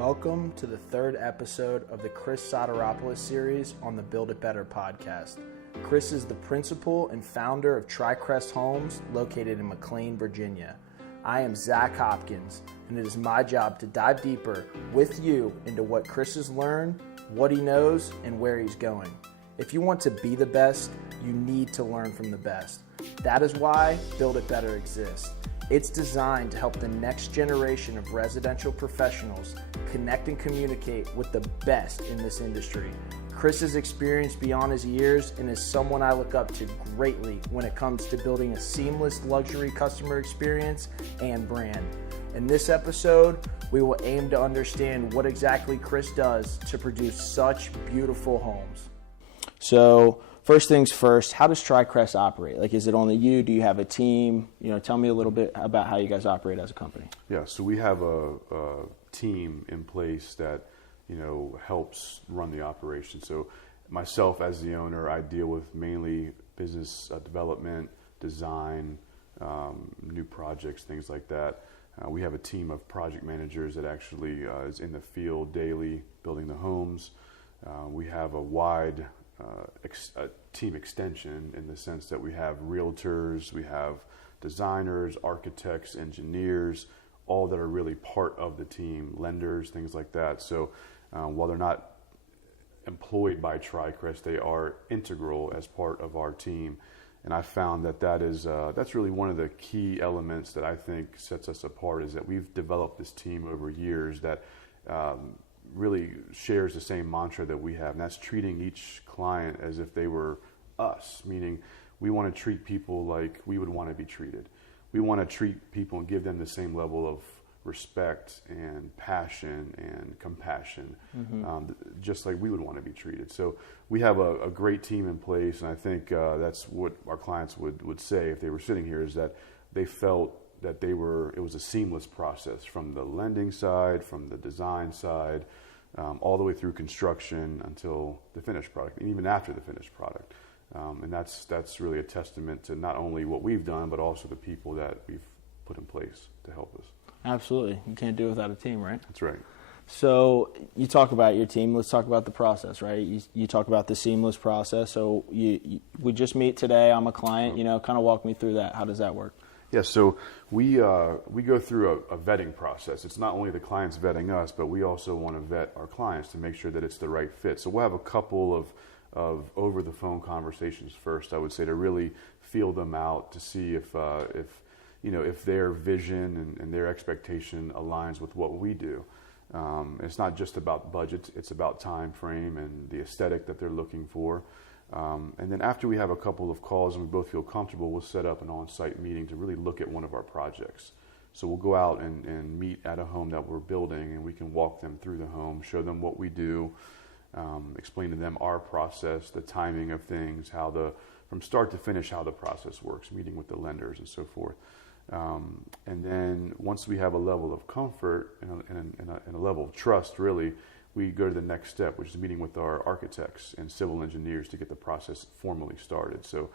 Welcome to the third episode of the Chris Soteropolous series on the Build It Better podcast. Chris is the principal and founder of Tricrest Homes located in McLean, Virginia. I am Zach Hopkins, and it is my job to dive deeper with you into what Chris has learned, what he knows, and where he's going. If you want to be the best, you need to learn from the best. That is why Build It Better exists. It's designed to help the next generation of residential professionals connect and communicate with the best in this industry. Chris is experienced beyond his years and is someone I look up to greatly when it comes to building a seamless luxury customer experience and brand. In this episode, we will aim to understand what exactly Chris does to produce such beautiful homes. So, first things first, how does Tricrest operate? Like, is it only you? Do you have a team? Tell me a little bit about how you guys operate as a company. Yeah, so we have a team in place that, helps run the operation. So myself as the owner, I deal with mainly business development, design, new projects, things like that. We have a team of project managers that actually is in the field daily building the homes. We have a wide team extension in the sense that we have realtors, we have designers, architects, engineers, all that are really part of the team, lenders, things like that. So while they're not employed by Tricrest, they are integral as part of our team. And I found that's really one of the key elements that I think sets us apart, is that we've developed this team over years that really shares the same mantra that we have, and that's treating each client as if they were us, meaning we want to treat people like we would want to be treated. We want to treat people and give them the same level of respect and passion and compassion, just like we would want to be treated. So we have a great team in place, and I think that's what our clients would say if they were sitting here, is that they felt that it was a seamless process from the lending side, from the design side, all the way through construction until the finished product, and even after the finished product. And that's really a testament to not only what we've done, but also the people that we've put in place to help us. Absolutely. You can't do it without a team, right? That's right. So you talk about your team. Let's talk about the process, right? You talk about the seamless process. So we just meet today. I'm a client. Kind of walk me through that. How does that work? Yeah, so we go through a vetting process. It's not only the clients vetting us, but we also want to vet our clients to make sure that it's the right fit. So we'll have a couple of over-the-phone conversations first, I would say, to really feel them out, to see if their vision and their expectation aligns with what we do. It's not just about budget, it's about time frame and the aesthetic that they're looking for. And then after we have a couple of calls and we both feel comfortable, we'll set up an on-site meeting to really look at one of our projects. So we'll go out and meet at a home that we're building, and we can walk them through the home, show them what we do, explain to them our process, the timing of things, from start to finish, how the process works, meeting with the lenders and so forth. And then once we have a level of comfort and a level of trust, really, we go to the next step, which is meeting with our architects and civil engineers to get the process formally started. So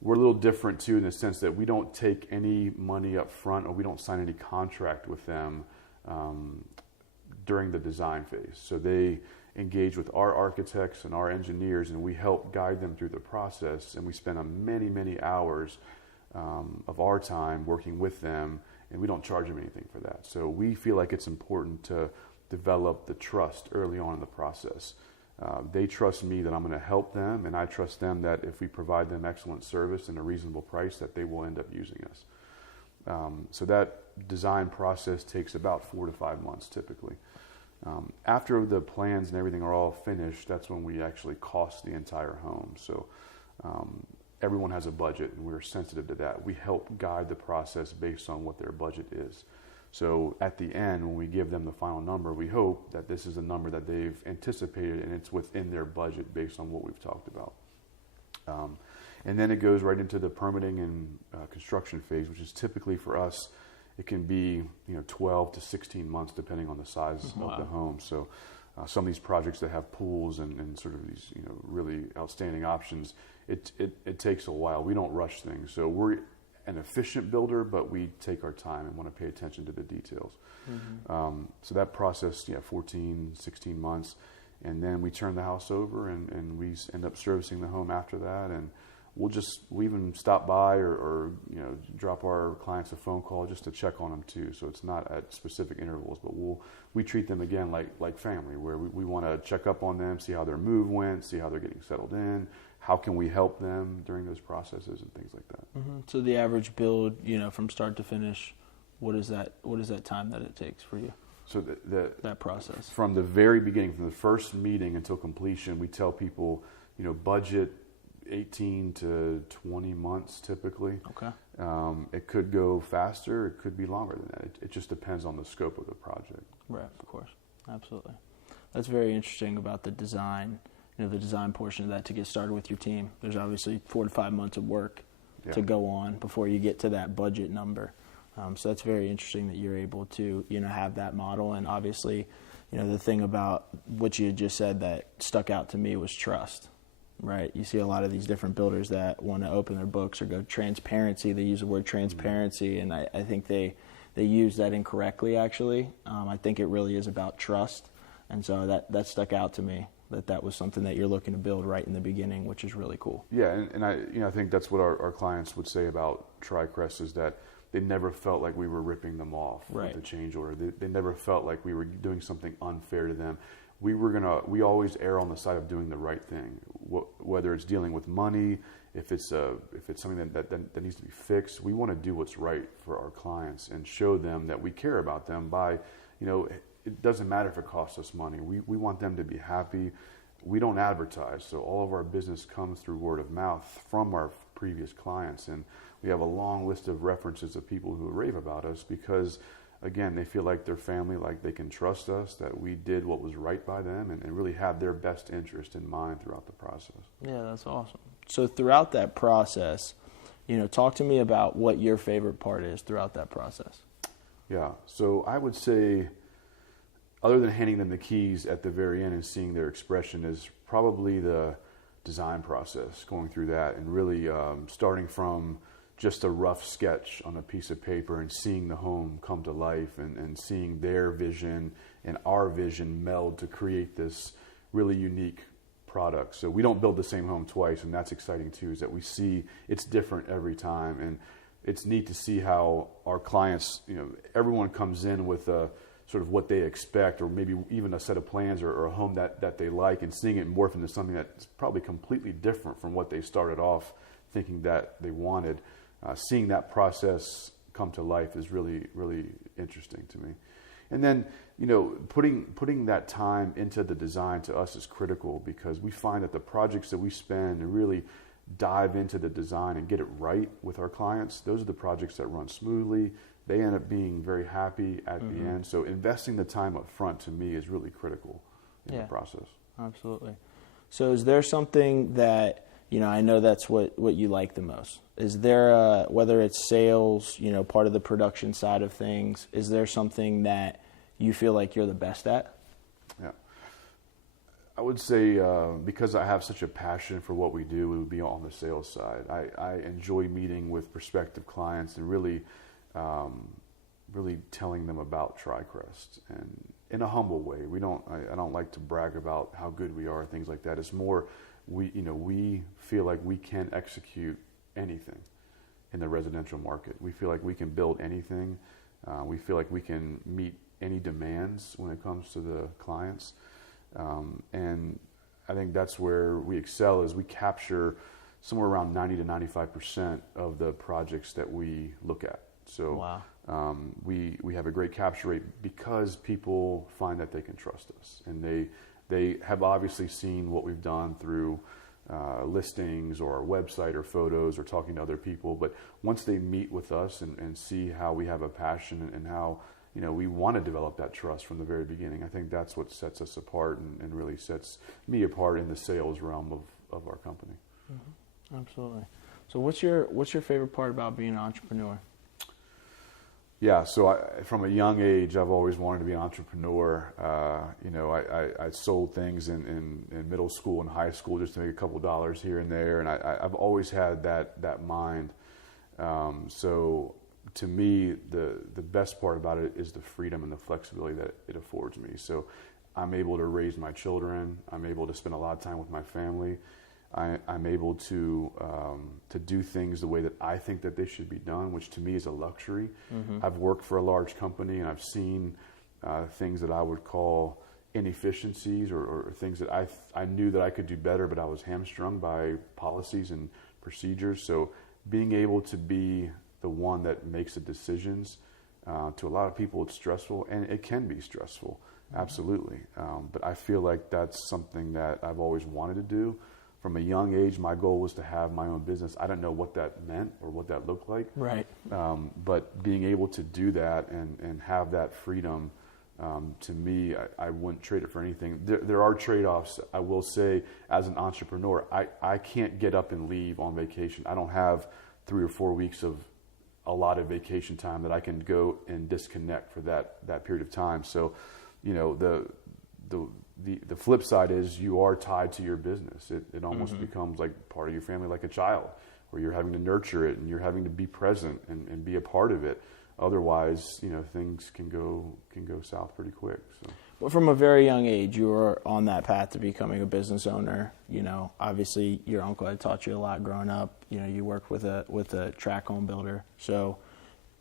we're a little different too, in the sense that we don't take any money up front, or we don't sign any contract with them during the design phase. So they engage with our architects and our engineers, and we help guide them through the process, and we spend many, many hours of our time working with them, and we don't charge them anything for that. So we feel like it's important to develop the trust early on in the process. They trust me that I'm going to help them, and I trust them that if we provide them excellent service and a reasonable price, that they will end up using us. So that design process takes about 4 to 5 months typically. After the plans and everything are all finished, that's when we actually cost the entire home. So everyone has a budget, and we're sensitive to that. We help guide the process based on what their budget is. So at the end, when we give them the final number, we hope that this is a number that they've anticipated and it's within their budget based on what we've talked about. And then it goes right into the permitting and construction phase, which is typically for us, it can be 12 to 16 months depending on the size of the home. So some of these projects that have pools and sort of these really outstanding options, it takes a while. We don't rush things. So we're an efficient builder, but we take our time and want to pay attention to the details. So that process, 14, 16 months. And then we turn the house over and we end up servicing the home after that. And we even stop by or drop our clients a phone call just to check on them too. So it's not at specific intervals, but we treat them again like family, where we want to check up on them, see how their move went, see how they're getting settled in, how can we help them during those processes and things like that. So the average build, from start to finish, what is that time that it takes for you? So that process from the very beginning, from the first meeting until completion, we tell people, budget 18 to 20 months typically. Okay. It could go faster. It could be longer than that. It just depends on the scope of the project. Right, of course. Absolutely. That's very interesting about the design, the design portion of that to get started with your team. There's obviously 4 to 5 months of work to go on before you get to that budget number. So that's very interesting that you're able to, have that model. And obviously, the thing about what you had just said that stuck out to me was trust, right? You see a lot of these different builders that want to open their books or go transparency. They use the word transparency, and I think they use that incorrectly, actually. I think it really is about trust. And so that stuck out to me, that was something that you're looking to build right in the beginning, which is really cool. Yeah, and I think that's what our clients would say about Tricrest, is that they never felt like we were ripping them off with the change order. They never felt like we were doing something unfair to them. We always err on the side of doing the right thing, whether it's dealing with money, if it's something that needs to be fixed. We want to do what's right for our clients and show them that we care about them by, it doesn't matter if it costs us money. We want them to be happy. We don't advertise, so all of our business comes through word of mouth from our previous clients, and we have a long list of references of people who rave about us because, again, they feel like they're family, like they can trust us, that we did what was right by them and really had their best interest in mind throughout the process. Yeah, that's awesome. So throughout that process, talk to me about what your favorite part is throughout that process. Yeah, so I would say, other than handing them the keys at the very end and seeing their expression, is probably the design process, going through that and really starting from just a rough sketch on a piece of paper and seeing the home come to life and seeing their vision and our vision meld to create this really unique product. So we don't build the same home twice, and that's exciting too, is that we see it's different every time. And it's neat to see how our clients, everyone comes in with a sort of what they expect, or maybe even a set of plans or a home that they like, and seeing it morph into something that's probably completely different from what they started off thinking that they wanted. Seeing that process come to life is really, really interesting to me. And then, putting that time into the design to us is critical, because we find that the projects that we spend and really dive into the design and get it right with our clients, those are the projects that run smoothly. They end up being very happy at the end. So investing the time up front, to me, is really critical in the process. Absolutely. So is there something that, I know that's what you like the most. Is there, whether it's sales, part of the production side of things, is there something that you feel like you're the best at? Yeah. I would say because I have such a passion for what we do, it would be on the sales side. I enjoy meeting with prospective clients and really telling them about Tricrest, and in a humble way. I don't like to brag about how good we are, things like that. It's more, we feel like we can execute anything in the residential market. We feel like we can build anything. We feel like we can meet any demands when it comes to the clients. And I think that's where we excel, is we capture somewhere around 90 to 95% of the projects that we look at. So we have a great capture rate because people find that they can trust us, and they have obviously seen what we've done through listings or our website or photos or talking to other people. But once they meet with us and see how we have a passion and how we want to develop that trust from the very beginning, I think that's what sets us apart and really sets me apart in the sales realm of our company. Mm-hmm. Absolutely. So what's your favorite part about being an entrepreneur? Yeah, so from a young age, I've always wanted to be an entrepreneur. I sold things in middle school and high school just to make a couple dollars here and there, and I've always had that mind. So to me, the best part about it is the freedom and the flexibility that it affords me. So I'm able to raise my children. I'm able to spend a lot of time with my family. I'm able to do things the way that I think that they should be done, which to me is a luxury. I've worked for a large company, and I've seen things that I would call inefficiencies or things that I knew that I could do better, but I was hamstrung by policies and procedures. So being able to be the one that makes the decisions, to a lot of people it's stressful, and it can be stressful, absolutely. But I feel like that's something that I've always wanted to do. From a young age, my goal was to have my own business. I didn't know what that meant or what that looked like. Right. But being able to do that and have that freedom, to me, I wouldn't trade it for anything. There are trade-offs. I will say, as an entrepreneur, I can't get up and leave on vacation. I don't have 3 or 4 weeks of a lot of vacation time that I can go and disconnect for that period of time. So, the flip side is you are tied to your business. It almost becomes like part of your family, like a child, where you're having to nurture it and you're having to be present and be a part of it. Otherwise, things can go south pretty quick. So. Well, from a very young age, you were on that path to becoming a business owner. Obviously, your uncle had taught you a lot growing up. You worked with a track home builder. So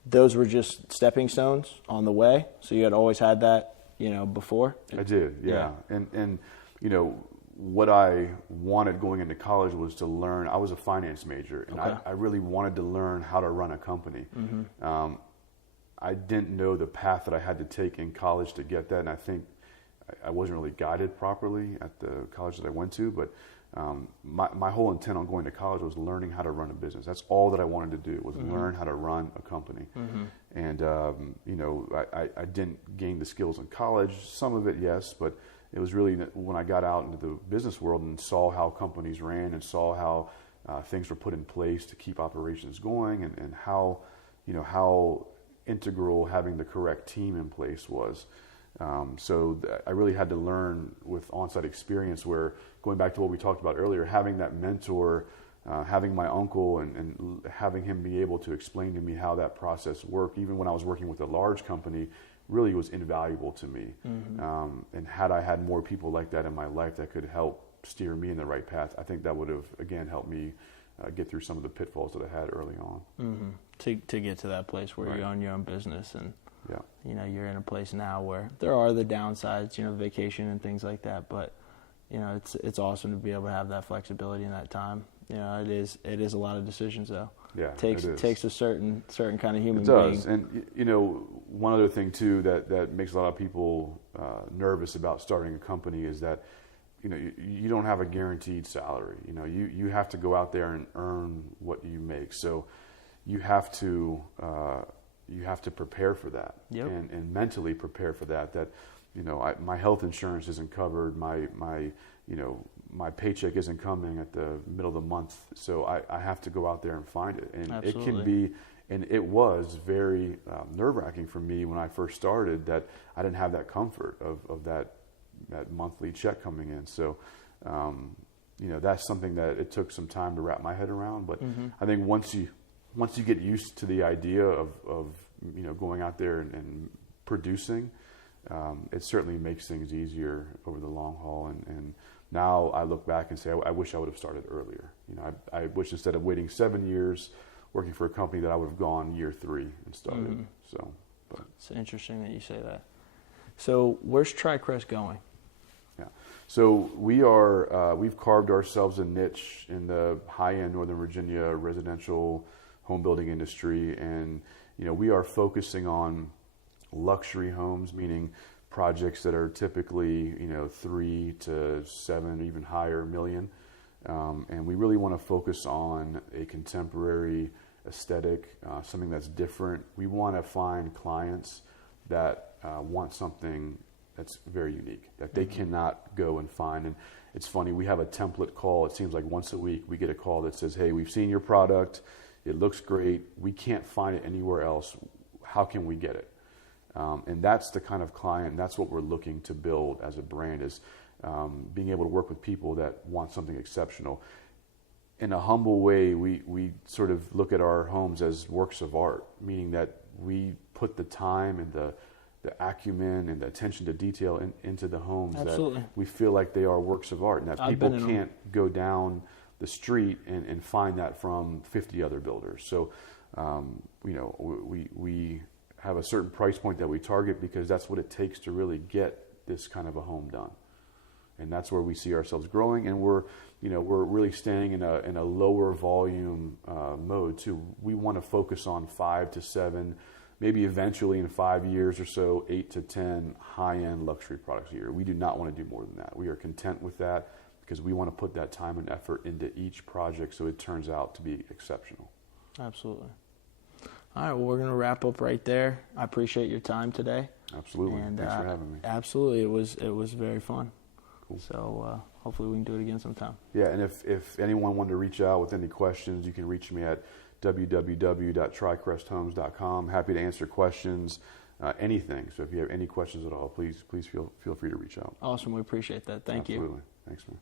those were just stepping stones on the way. So you had always had that, before? I did, yeah. And what I wanted going into college was to learn. I was a finance major, and I really wanted to learn how to run a company. I didn't know the path that I had to take in college to get that, and I think I wasn't really guided properly at the college that I went to, but my whole intent on going to college was learning how to run a business. That's all that I wanted to do, was learn how to run a company. And, I didn't gain the skills in college. Some of it, yes, but it was really when I got out into the business world and saw how companies ran and saw how things were put in place to keep operations going and how integral having the correct team in place was. I really had to learn with on-site experience, where going back to what we talked about earlier, having that mentor, having my uncle and having him be able to explain to me how that process worked, even when I was working with a large company, really was invaluable to me. And had I had more people like that in my life that could help steer me in the right path, I think that would have, again, helped me get through some of the pitfalls that I had early on. To get to that place where you own your own business and yeah. You're in a place now where there are the downsides, vacation and things like that, but it's awesome to be able to have that flexibility in that time. It is a lot of decisions though. Yeah, it takes a certain kind of human being. It does. being. And one other thing too that makes a lot of people nervous about starting a company is that you don't have a guaranteed salary. You have to go out there and earn what you make. So you have to prepare for that. Yep. and mentally prepare for that. That my health insurance isn't covered. My paycheck isn't coming at the middle of the month. So I have to go out there and find it. And Absolutely. It can be, and it was very nerve-wracking for me when I first started, that I didn't have that comfort of that monthly check coming in. So, that's something that it took some time to wrap my head around. But I think once you get used to the idea of going out there and producing, it certainly makes things easier over the long haul. And now I look back and say, I wish I would have started earlier. I wish instead of waiting 7 years working for a company that I would have gone year 3 and started. But it's interesting that you say that. So where's Tricrest going? Yeah. So we've carved ourselves a niche in the high-end Northern Virginia residential home building industry, and we are focusing on luxury homes, meaning projects that are typically 3 to 7, even higher million, and we really want to focus on a contemporary aesthetic, something that's different. We want to find clients that want something that's very unique, that they cannot go and find. And it's funny, we have a template call. It seems like once a week we get a call that says, hey, we've seen your product. It looks great. We can't find it anywhere else. How can we get it? And that's the kind of client, that's what we're looking to build as a brand, is being able to work with people that want something exceptional. in a humble way, we sort of look at our homes as works of art, meaning that we put the time and the acumen and the attention to detail into the homes. Absolutely. That we feel like they are works of art, and that people can't go down the street and find that from 50 other builders. So, we have a certain price point that we target because that's what it takes to really get this kind of a home done. And that's where we see ourselves growing, and we're really staying in a lower volume mode too. We want to focus on 5 to 7, maybe eventually in 5 years or so, 8 to 10 high-end luxury products a year. We do not want to do more than that. We are content with that because we want to put that time and effort into each project so it turns out to be exceptional. Absolutely. All right, well, we're going to wrap up right there. I appreciate your time today. Absolutely. And, thanks for having me. Absolutely. It was very fun. Cool. So hopefully we can do it again sometime. Yeah, and if anyone wanted to reach out with any questions, you can reach me at www.tricresthomes.com. Happy to answer questions, anything. So if you have any questions at all, please feel free to reach out. Awesome. We appreciate that. Thank you. Absolutely. Thanks, man.